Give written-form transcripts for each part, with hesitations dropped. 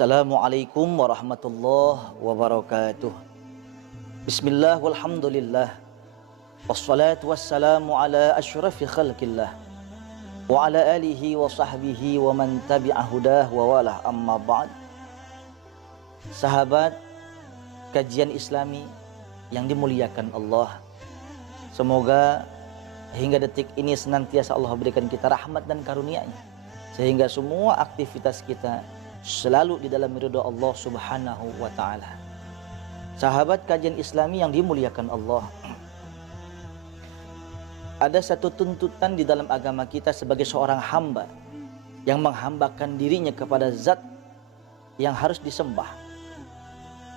Assalamualaikum warahmatullahi wabarakatuh. Bismillah walhamdulillah. Wassalatu wassalamu ala asyrafi khalqillah wa ala alihi wa sahbihi wa man tabi'a hudah wa walah, amma ba'd. Sahabat kajian Islami yang dimuliakan Allah, semoga hingga detik ini senantiasa Allah berikan kita rahmat dan karunia-Nya, sehingga semua aktivitas kita selalu di dalam ridha Allah Subhanahu wa taala. Sahabat kajian Islami yang dimuliakan Allah, ada satu tuntutan di dalam agama kita sebagai seorang hamba yang menghambakan dirinya kepada zat yang harus disembah.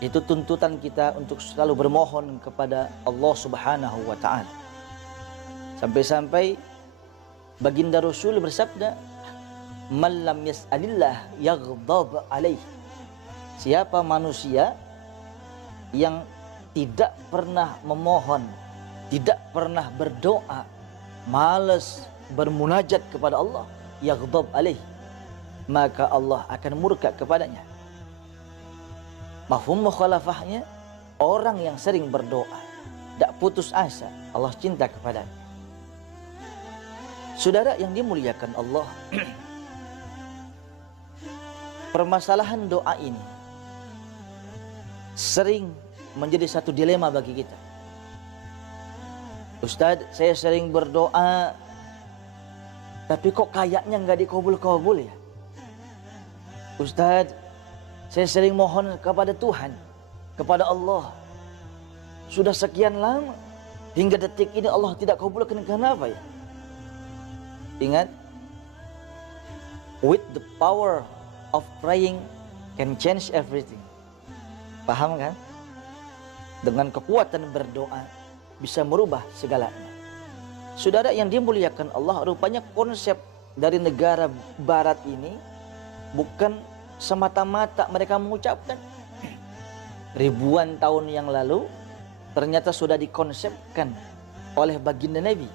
Itu tuntutan kita untuk selalu bermohon kepada Allah Subhanahu wa taala. Sampai-sampai baginda Rasul bersabda, "Man lam yas'alillah yaghdab alaih." Siapa manusia yang tidak pernah memohon, tidak pernah berdoa, malas bermunajat kepada Allah, yaghdab alaih, maka Allah akan murka kepadanya. Mafhum mukhalafahnya, orang yang sering berdoa, tidak putus asa, Allah cinta kepadanya. Saudara yang dimuliakan Allah, permasalahan doa ini sering menjadi satu dilema bagi kita. Ustadz, saya sering berdoa, tapi kok kayaknya nggak dikabul-kabul ya? Ustadz, saya sering mohon kepada Tuhan, kepada Allah, sudah sekian lama, hingga detik ini Allah tidak kabulkan. Kenapa ya? Ingat, with the power of praying can change everything. Paham kan? Dengan kekuatan berdoa bisa merubah segalanya. Saudara yang dimuliakan Allah, rupanya konsep dari negara barat ini bukan semata-mata mereka mengucapkan. Ribuan tahun yang lalu ternyata sudah dikonsepkan oleh baginda Nabi.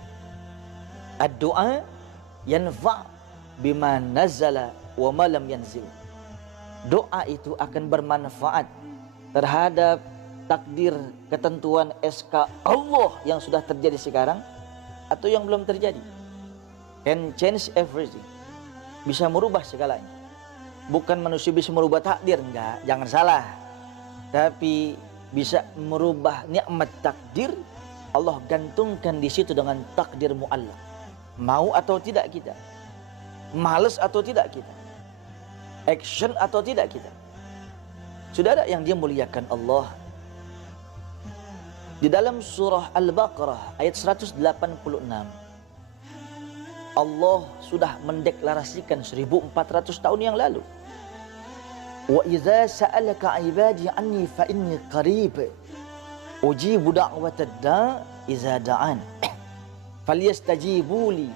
Ad-doa yanfa' bima nazala wa ma lam yanzil. Doa itu akan bermanfaat terhadap takdir, ketentuan SK Allah yang sudah terjadi sekarang atau yang belum terjadi. Can change everything. Bisa merubah segalanya. Bukan manusia bisa merubah takdir, enggak, jangan salah. Tapi bisa merubah nikmat takdir, Allah gantungkan di situ dengan takdir mu'allaq. Mau atau tidak kita, malas atau tidak kita, action atau tidak kita. Saudara yang dimuliakan Allah, di dalam surah Al-Baqarah ayat 186, Allah sudah mendeklarasikan 1400 tahun yang lalu. Wa idza sa'alaka 'ibadi 'anni fa inni qarib ujibu da'watad da' idza da'an falyastajibu li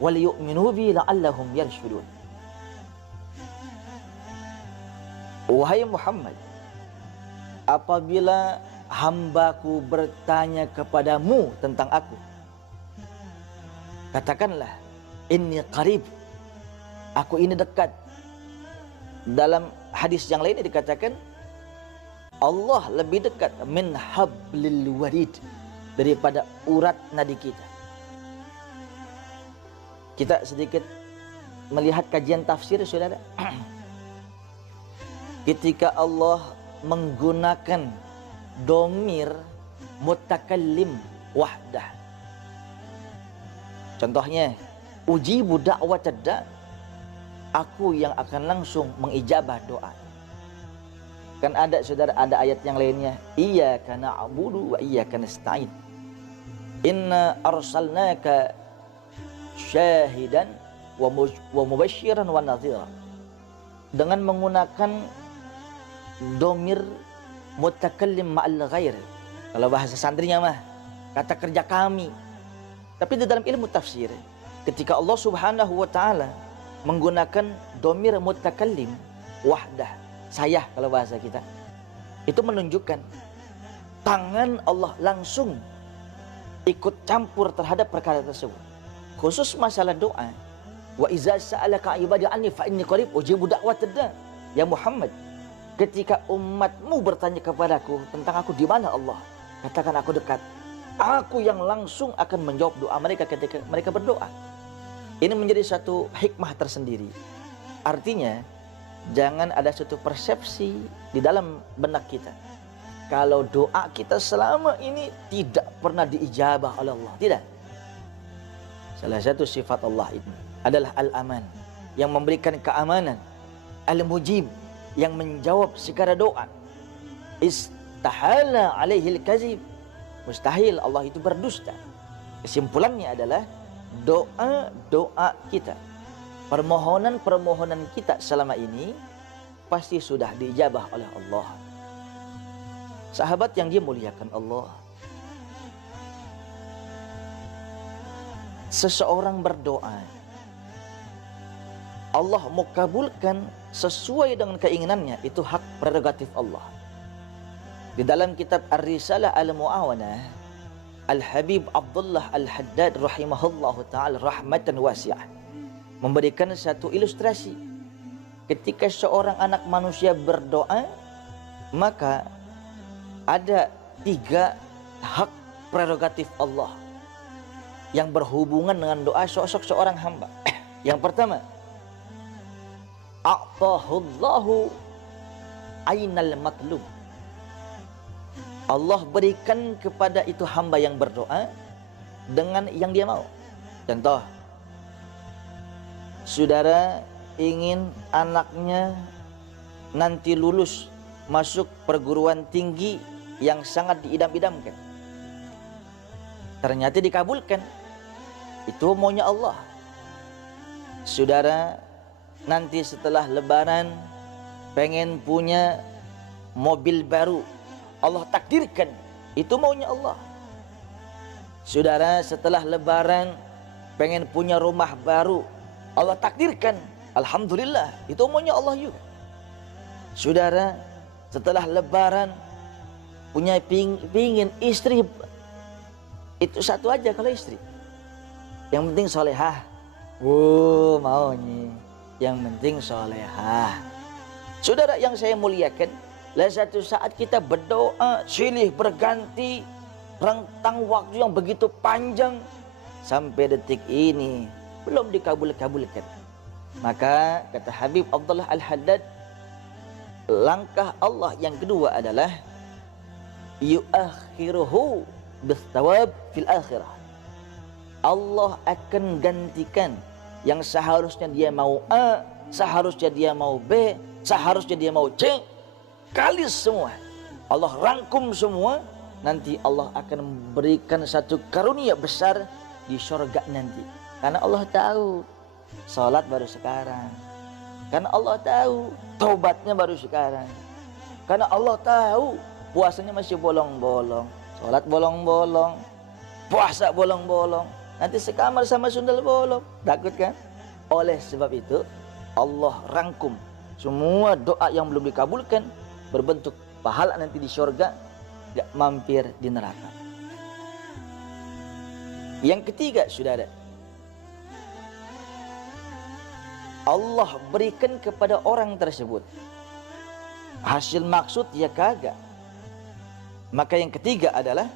wal yu'minu bi la'allahum yarshudun. Wahai Muhammad, apabila hambaku bertanya kepadamu tentang aku, katakanlah, inni qarib, aku ini dekat. Dalam hadis yang lain dikatakan, Allah lebih dekat min hablil warid, daripada urat nadi kita. Kita sedikit melihat kajian tafsir, saudara. Ketika Allah menggunakan domir mutakallim wahdah, contohnya ujibu da'watad da', aku yang akan langsung mengijabah doa. Kan ada, saudara, ada ayat yang lainnya, iyyaka na'budu wa iyyaka nasta'in, inna arsalnaka syahidan wa mubasyiran wa nadhira, dengan menggunakan domir mutakallim ma'al ghair. Kalau bahasa santrinya mah kata kerja kami. Tapi di dalam ilmu tafsir, ketika Allah Subhanahu wa taala menggunakan domir mutakallim wahdah, saya kalau bahasa kita, itu menunjukkan tangan Allah langsung ikut campur terhadap perkara tersebut. Khusus masalah doa, wa iza sa'alaka ibadi anni fa inni qarib ujibu da'watad da'. Ya Muhammad, ketika umatmu bertanya kepadaku tentang aku di mana Allah, katakan aku dekat. Aku yang langsung akan menjawab doa mereka ketika mereka berdoa. Ini menjadi satu hikmah tersendiri. Artinya, jangan ada suatu persepsi di dalam benak kita kalau doa kita selama ini tidak pernah diijabah oleh Allah. Tidak. Salah satu sifat Allah itu adalah Al-Aman, yang memberikan keamanan. Al-Mujib, yang menjawab segala doa. Istahala alaihil kazib, mustahil Allah itu berdusta. Kesimpulannya adalah doa-doa kita, permohonan-permohonan kita selama ini pasti sudah diijabah oleh Allah. Sahabat yang dimuliakan Allah, seseorang berdoa, Allah mau kabulkan sesuai dengan keinginannya, itu hak prerogatif Allah. Di dalam kitab Ar-Risalah Al-Mu'awanah, Al-Habib Abdullah Al-Haddad rahimahullahu ta'ala rahmatan wasi'ah memberikan satu ilustrasi. Ketika seorang anak manusia berdoa, maka ada 3 hak prerogatif Allah yang berhubungan dengan doa sosok seorang hamba. Yang pertama, a'tahullahu ainal matlub. Allah berikan kepada itu hamba yang berdoa dengan yang dia mau. Contoh, saudara ingin anaknya nanti lulus masuk perguruan tinggi yang sangat diidam-idamkan. Ternyata dikabulkan. Itu maunya Allah. Saudara nanti setelah lebaran pengen punya mobil baru, Allah takdirkan. Itu maunya Allah. Saudara setelah lebaran pengen punya rumah baru, Allah takdirkan. Alhamdulillah, itu maunya Allah juga. Saudara setelah lebaran punya pingin istri, itu satu aja kalau istri. Yang penting solehah. Maunya yang penting solehah. Saudara yang saya muliakan, satu saat kita berdoa silih berganti, rentang waktu yang begitu panjang, sampai detik ini belum dikabulkan. Maka kata Habib Abdullah Al-Haddad, langkah Allah yang kedua adalah yuakhiruhu bisthawab fil akhirah. Allah akan gantikan yang seharusnya dia mau A, seharusnya dia mau B, seharusnya dia mau C, kali semua Allah rangkum semua. Nanti Allah akan memberikan satu karunia besar di surga nanti. Karena Allah tahu salat baru sekarang, karena Allah tahu taubatnya baru sekarang, karena Allah tahu puasanya masih bolong-bolong, salat bolong-bolong, puasa bolong-bolong, nanti sekamar sama sundal bolong. Takut kan? Oleh sebab itu Allah rangkum semua doa yang belum dikabulkan berbentuk pahala nanti di surga, tidak mampir di neraka. Yang ketiga, saudara, Allah berikan kepada orang tersebut hasil maksud ya kagak. Maka yang ketiga adalah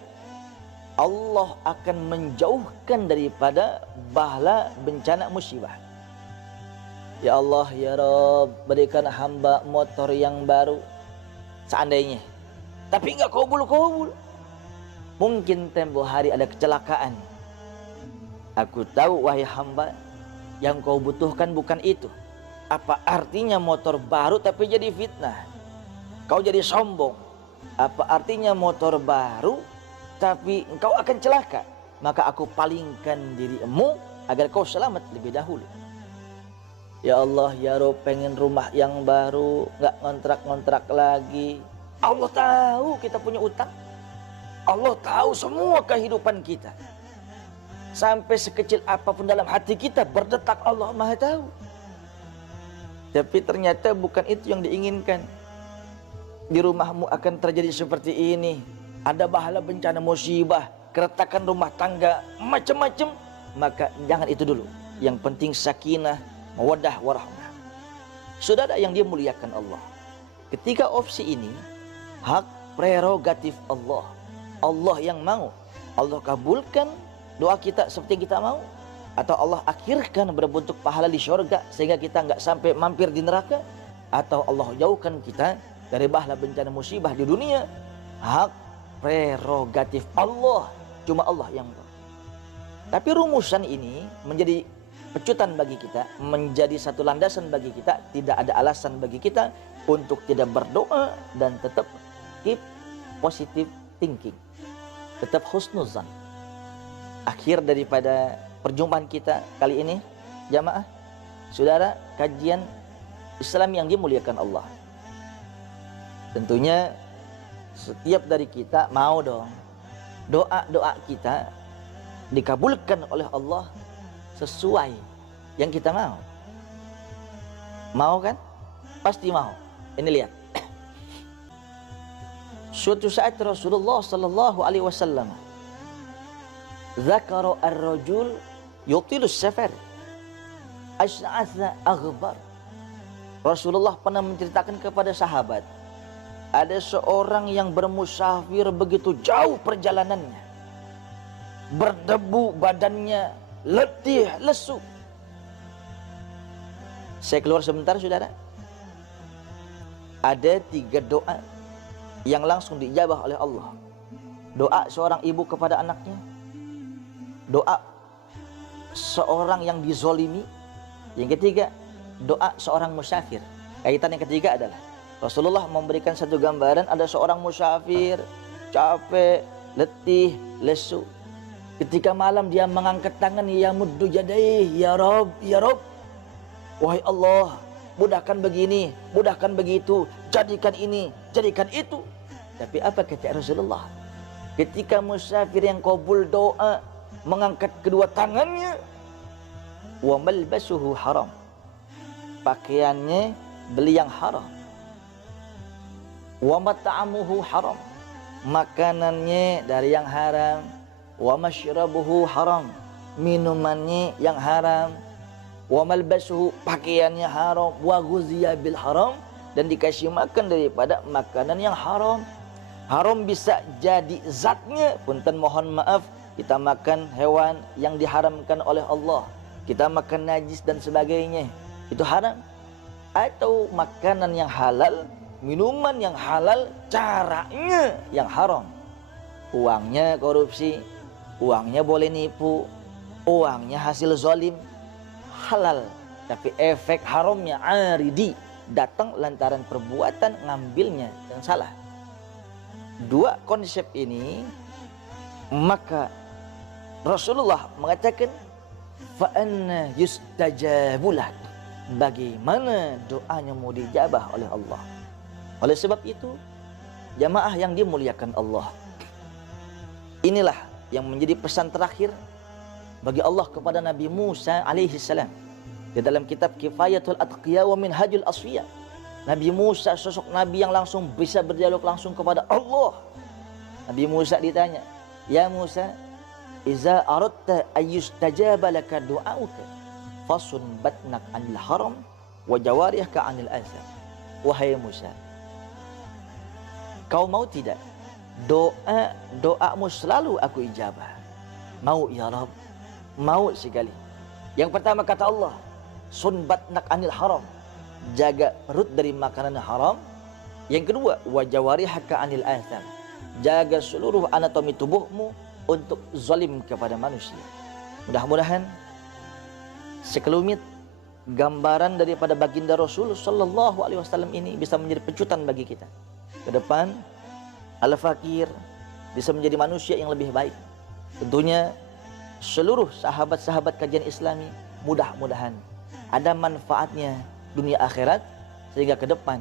Allah akan menjauhkan daripada bala bencana musibah. Ya Allah, ya Rabb, berikan hamba motor yang baru. Seandainya, tapi enggak kabul-kabul. Mungkin tempo hari ada kecelakaan. Aku tahu wahai hamba, yang kau butuhkan bukan itu. Apa artinya motor baru tapi jadi fitnah? Kau jadi sombong. Apa artinya motor baru tapi engkau akan celaka? Maka aku palingkan dirimu agar kau selamat lebih dahulu. Ya Allah, ya Rabb, pengen rumah yang baru, nggak ngontrak-ngontrak lagi. Allah tahu kita punya utang. Allah tahu semua kehidupan kita. Sampai sekecil apapun dalam hati kita berdetak, Allah Maha tahu. Tapi ternyata bukan itu yang diinginkan. Di rumahmu akan terjadi seperti ini. Ada bahala bencana musibah, keretakan rumah tangga, macam-macam. Maka jangan itu dulu. Yang penting sakinah, mawaddah warahmah. Saudara yang dimuliakan Allah, Ketiga opsi ini hak prerogatif Allah. Allah yang mau, Allah kabulkan doa kita seperti yang kita mau, atau Allah akhirkan berbentuk pahala di syurga sehingga kita nggak sampai mampir di neraka, atau Allah jauhkan kita dari bahaya bencana musibah di dunia. Hak prerogatif Allah, cuma Allah yang tahu. Tapi rumusan ini menjadi pecutan bagi kita, menjadi satu landasan bagi kita. Tidak ada alasan bagi kita untuk tidak berdoa dan tetap keep positive thinking, tetap husnuzan. Akhir daripada perjumpaan kita kali ini, jamaah, saudara, kajian Islam yang dimuliakan Allah. Tentunya setiap dari kita mau dong doa-doa kita dikabulkan oleh Allah sesuai yang kita mau. Mau kan? Pasti mau. Ini lihat. Suatu saat Rasulullah sallallahu alaihi wasallam zakara ar-rajul yutilu safar asy'atha aghbar. Rasulullah pernah menceritakan kepada sahabat, ada seorang yang bermusafir begitu jauh perjalanannya, berdebu badannya, letih, lesu. Saya keluar sebentar, saudara. Ada 3 doa yang langsung diijabah oleh Allah. Doa seorang ibu kepada anaknya, doa seorang yang dizolimi, yang ketiga doa seorang musafir. Kaitan yang ketiga adalah Rasulullah memberikan satu gambaran, ada seorang musafir capek, letih, lesu. Ketika malam dia mengangkat tangan, ya muddu jadaih, ya Rabb, ya Rabb. Wahai Allah, mudahkan begini, mudahkan begitu, jadikan ini, jadikan itu. Tapi apa kata Rasulullah? Ketika musafir yang qabul doa mengangkat kedua tangannya, wa malbasuhu haram, pakaiannya beli yang haram, wa mat'amuhu haram, makanannya dari yang haram, wa masyrabuhu haram, minumannya yang haram, wa malbasuhu, pakaiannya haram, wa ghuziya bil haram, dan dikasih makan daripada makanan yang haram. Haram bisa jadi zatnya, punten mohon maaf, kita makan hewan yang diharamkan oleh Allah, kita makan najis dan sebagainya, itu haram. Atau makanan yang halal, minuman yang halal, caranya yang haram. Uangnya korupsi, uangnya boleh nipu, uangnya hasil zalim, halal, tapi efek haramnya aridi, datang lantaran perbuatan ngambilnya yang salah. 2 konsep ini, maka Rasulullah mengatakan fa anna yustajabulak, bagaimana doanya mau dijabah oleh Allah. Oleh sebab itu, jamaah yang dimuliakan Allah, inilah yang menjadi pesan terakhir bagi Allah kepada Nabi Musa alaihi salam di dalam kitab Kifayatul Atqiya wa Minhajul Asfiya. Nabi Musa sosok nabi yang langsung bisa berdialog langsung kepada Allah. Nabi Musa ditanya, "Ya Musa, iza aradta ayyustajaba laka du'auka fasun batnak anil haram wa jawarihka anil azab." Wahai Musa, kau mau tidak doamu selalu aku ijabah? Mau ya Rabb, mau sekali. Yang pertama kata Allah, sun batnak anil haram, jaga perut dari makanan haram. Yang kedua, wa jawarihka anil azab, jaga seluruh anatomi tubuhmu untuk zalim kepada manusia. Mudah-mudahan sekelumit gambaran daripada baginda Rasul sallallahu alaihi wasallam ini bisa menjadi pecutan bagi kita. Ke depan al-fakir bisa menjadi manusia yang lebih baik. Tentunya seluruh sahabat-sahabat kajian Islami, mudah-mudahan ada manfaatnya dunia akhirat, sehingga ke depan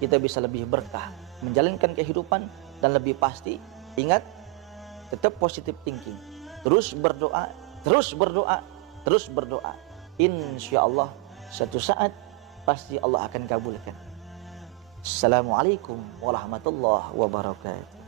kita bisa lebih berkah menjalankan kehidupan. Dan lebih pasti, ingat, tetap positive thinking, terus berdoa, terus berdoa, terus berdoa. Insya Allah suatu saat pasti Allah akan kabulkan. Assalamualaikum warahmatullahi wabarakatuh.